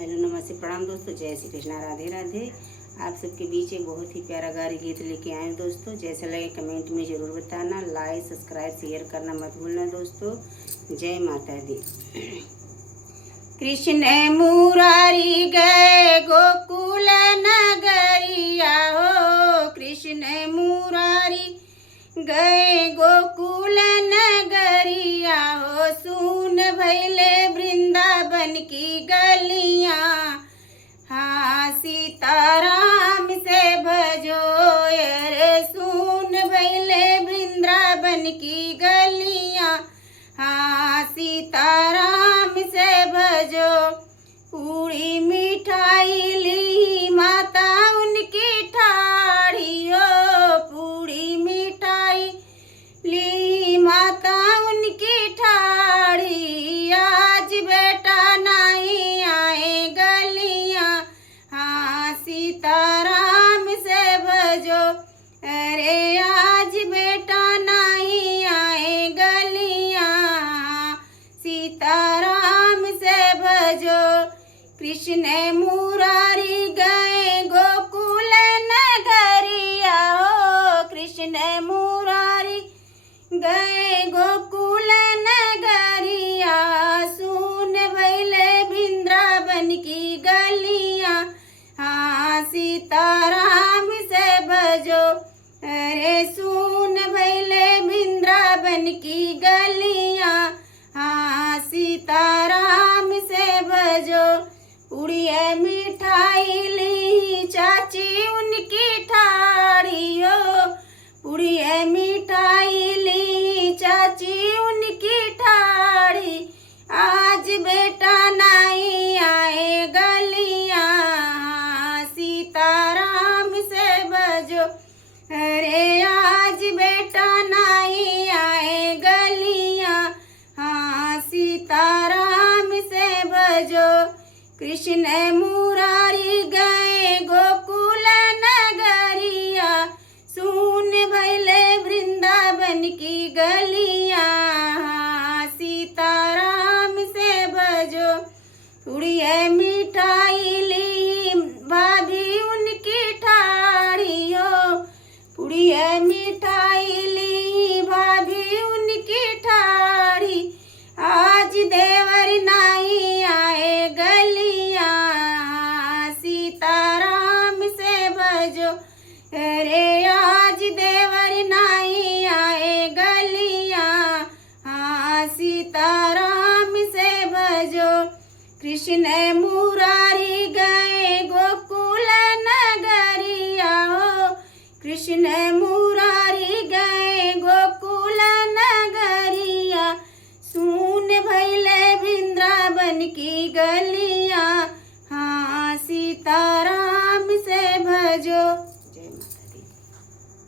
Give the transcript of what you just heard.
Hello नमस्ते प्रणाम दोस्तों, जय श्री कृष्णा, राधे राधे। आप सबके बीच एक बहुत ही प्यारा गारी गीत लेके आए दोस्तों। जैसा लगे कमेंट में ज़रूर बताना, लाइक सब्सक्राइब शेयर करना मत भूलना दोस्तों। जय माता दी। कृष्ण मुरारी गए गोकुल नगरिया हो, कृष्ण मुरारी गए गोकुल नगरिया हो, सुन भैले वृंदावन की गलियां। हाँ सीताराम से भजो रे, सुन भैले वृंदावन की गलियां। हाँ सीताराम से भजो, पूरी मिठाई ली माता उनकी ठाड़ी हो, पूरी मिठाई ली माता उनकी ठाड़ी। आज बेटा नहीं आए गलियां। हाँ सीताराम से भजो, अरे आज बेटा नहीं आए गलियां। सीताराम से भजो, कृष्ण मुरारी गए गोकुल नगरिया हो, कृष्ण मुरारी गए गोकुल नगरिया, सुन भैले वृंदावन की गलियां। हाँ सीताराम से भजो, अरे सुन भैले वृंदावन की गलियां। हाँ सीताराम से भजो, उड़िया मिठाई ली चाची उनकी ठाड़ी हो, उड़िया मिठाई ली चाची उनकी ठाड़ी। आज बेटा नहीं आए गलियां। सीताराम से भजो, अरे आज बेटा नहीं आए गलियां। हाँ सीताराम से भजो, कृष्ण मुरारी गए गोकुल नगरिया, सुन भैले वृंदावन की गलियां। हाँ सीताराम से भजो, उड़िया मिठाई ली भाभी उनकी ठाड़ी हो, उड़िया मिठाई ली भाभी उनकी ठाड़ी। आज देवर नहीं आए गलियां। सीताराम से भजो, अरे आज देवर नहीं आए गलियां। हाँ सीताराम से भजो, कृष्ण मुरारी गए गोकुल नगरिया हो, कृष्ण